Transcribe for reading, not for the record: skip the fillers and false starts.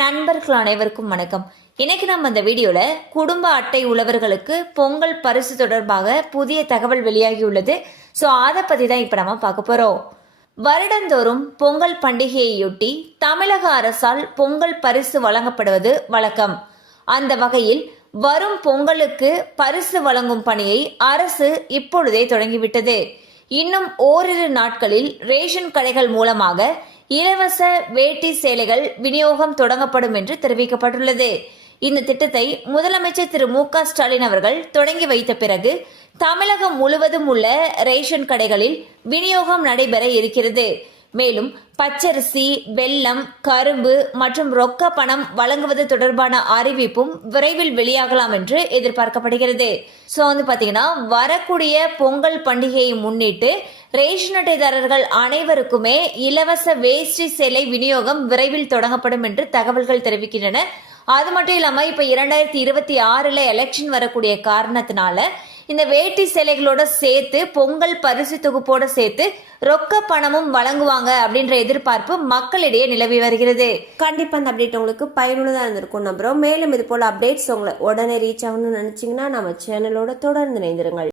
நண்பர்கள் அனைவருக்கும் வணக்கம். இன்னைக்கு நம்ம இந்த வீடியோல குடும்ப அட்டை உள்ளவர்களுக்கு பொங்கல் பரிசு தொடர்பாக புதிய தகவல் வெளியாகியுள்ளது. ஸோ அதை பத்தி தான் இப்ப நம்ம பார்க்க போறோம். வருடந்தோறும் பொங்கல் பண்டிகையையொட்டி தமிழக அரசால் பொங்கல் பரிசு வழங்கப்படுவது வழக்கம். அந்த வகையில் வரும் பொங்கலுக்கு பரிசு வழங்கும் பணியை அரசு இப்பொழுதே தொடங்கிவிட்டது. இன்னும் ஓரிரு நாட்களில் ரேஷன் கடைகள் மூலமாக இலவச வேட்டி சேலைகள் விநியோகம் தொடங்கப்படும் என்று தெரிவிக்கப்பட்டுள்ளது. இந்த திட்டத்தை முதலமைச்சர் திரு மு.க. ஸ்டாலின் அவர்கள் தொடங்கி வைத்த பிறகு தமிழகம் முழுவதும் உள்ள ரேஷன் கடைகளில் விநியோகம் நடைபெற இருக்கிறது. மேலும் பச்சரிசி, வெல்லம், கரும்பு மற்றும் ரொக்க பணம் வழங்குவது தொடர்பான அறிவிப்பும் விரைவில் வெளியாகலாம் என்று எதிர்பார்க்கப்படுகிறது. ஸோ பாத்தீங்கன்னா வரக்கூடிய பொங்கல் பண்டிகையை முன்னிட்டு ரேஷன் அட்டைதாரர்கள் அனைவருக்குமே இலவச வேஷ்டி சேலை விநியோகம் விரைவில் தொடங்கப்படும் என்று தகவல்கள் தெரிவிக்கின்றன. அது மட்டும் இல்லாம இப்ப 2026 எலெக்ஷன் வரக்கூடிய காரணத்தினால இந்த வேட்டி சேலைகளோட சேர்த்து பொங்கல் பரிசு தொகுப்போட சேர்த்து ரொக்க பணமும் வழங்குவாங்க அப்படின்ற எதிர்பார்ப்பு மக்களிடையே நிலவி வருகிறது. கண்டிப்பா அந்த அப்டேட் உங்களுக்கு பயனுள்ளதா இருந்திருக்கும் நம்புறோம். மேலும் இது போல அப்டேட்ஸ் உங்களை உடனே ரீச் ஆகணும்னு நினைச்சீங்கன்னா நம்ம சேனலோட தொடர்ந்து இணைந்திருங்கள்.